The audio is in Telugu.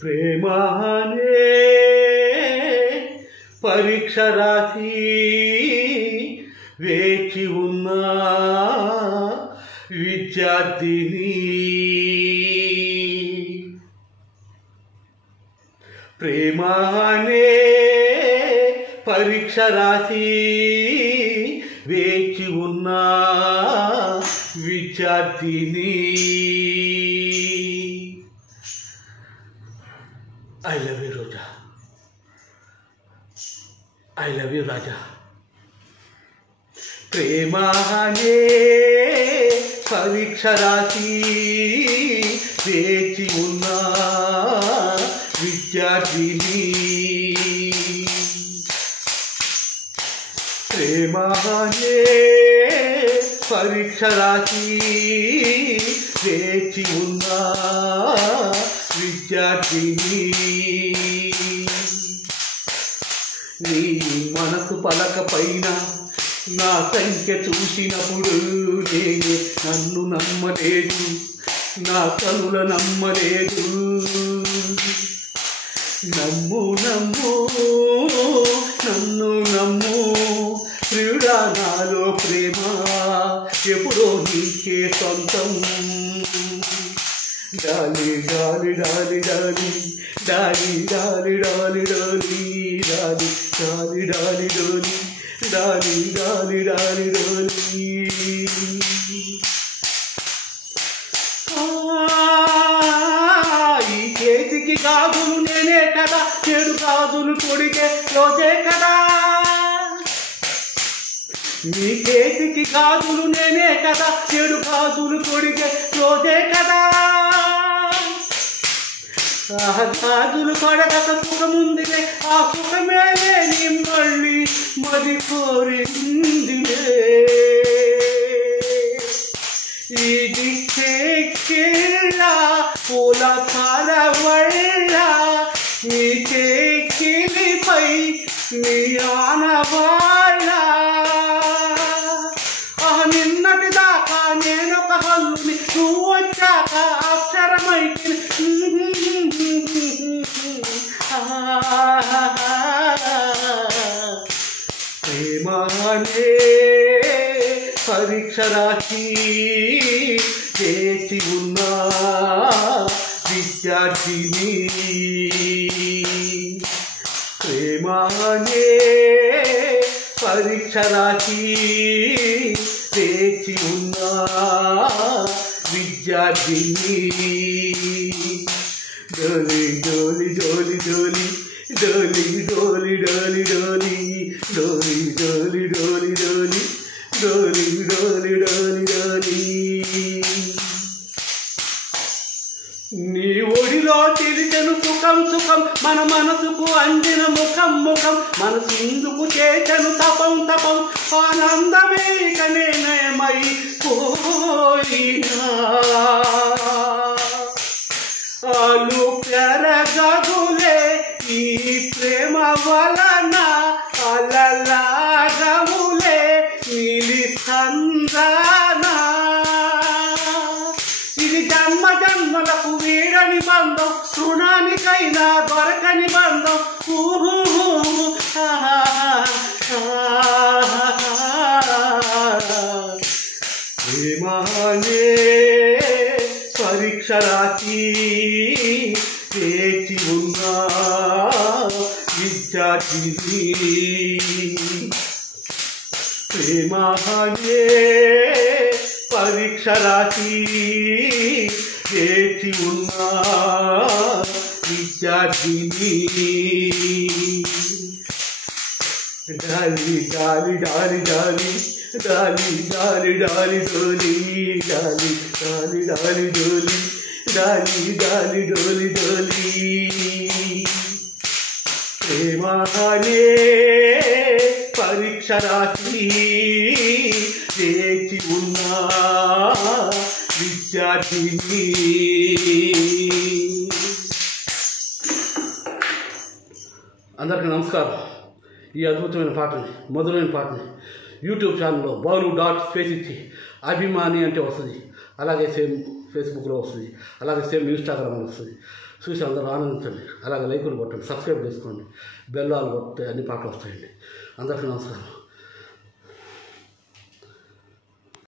ప్రేమనే పరీక్ష రాసి వేచి ఉన్న విద్యార్థిని, ప్రేమనే పరీక్ష రాసి వేచి ఉన్న విద్యార్థిని. I love you, Roja. I love you, Raja. ప్రేమనే పరీక్ష రాసి వేచి ఉన్న విద్యార్థిని, ప్రేమనే పరీక్ష రాసి వేచి ఉన్న విద్యార్థిని. నీ మనసు పలక పైన నా సంఖ్య చూసినప్పుడు నేను నన్ను నమ్మలేదు, నా కనుల నమ్మలేదు. నమ్ము నమ్ము నన్ను నమ్ము ప్రియుడా, నాలో ప్రేమ ఎప్పుడో నీకే సొంతం. డాలి డాలి డాలి డాలి డాలి డాలి డాలి డాలి డాలి డాలి డాలి డోలి డాలి డాలి డాలి డోలి. ఈ చేతికి గాజులు నేనే కదా, చెడు గాజులు కొడికే రోజే కదా. నీ చేతికి గాజులు నేనే కదా, చెడు గాజులు కొడికే రోజే కదా. గాజులు కొడక సుఖముందిలే, ఆ సుఖమే నీ మళ్ళీ మది కోరిందిలే. ఇది చెక్కిళ్ళ పూల పాలవళ్ళ, నీ చెక్కిలిపై నీ ఆనవాళ్ళ. నిన్నటి దాకా నేనొక హల్లుని, నువ్వు వచ్చాక అక్షరమైతే. ప్రేమనే పరీక్ష రాసి వేచి ఉన్న విద్యార్థిని, ప్రేమనే పరీక్ష రాసి వేచి ఉన్న విద్యార్థిని. డోలి డోలి డోలి డోలి డోలి డోలి డోలి డోలి డోలి డోలి డోలి డోలి డోలి డోలి డోలి డోలి. నీ ఒడిలో తెలిసెను సుఖం సుఖం, మన మనసుకు అందిన ముఖం ముఖం. మనసు ఇందుకు చేసెను తపం తపం, ఆనందమే కనేమై పోయినా. ఆలు పెరగదులే ఈ ప్రేమ వలన, అలలాగములే నీలి సంద్రాన. ఇది జన్మ జన్మలకు వీడని బంధం, రుణానికైనా దొరకని బంధం. ప్రేమనే పరీక్ష రాసి వేచి ఉన్న విద్యార్థిని, ప్రేమనే పరీక్ష రాసి వేచి ఉన్న విద్యార్థిని. డాలి డాలి డాలి డాలి డాలి డాలి డాలి డోలి డాలి డాలి డాలి డోలి డాలి డాలి డోలి డోలి. ప్రేమనే పరీక్ష రాసి వేచి ఉన్న విద్యార్థిని. అందరికీ నమస్కారం. ఈ అద్భుతమైన పాటని, మధురమైన పాటని యూట్యూబ్ ఛానల్లో బాలు డాట్ స్పేస్ ఇచ్చి అభిమాని అంటే వస్తుంది. అలాగే ఫేస్బుక్లో వస్తుంది, అలాగే సేమ్ ఇన్స్టాగ్రామ్లో వస్తుంది. చూసి అందరూ ఆనందించండి. అలాగే లైకులు కొట్టండి, సబ్స్క్రైబ్ చేసుకోండి, బెల్ ఆల్ కొడితే అన్ని పాటలు వస్తాయండి. అందరికీ నమస్కారం.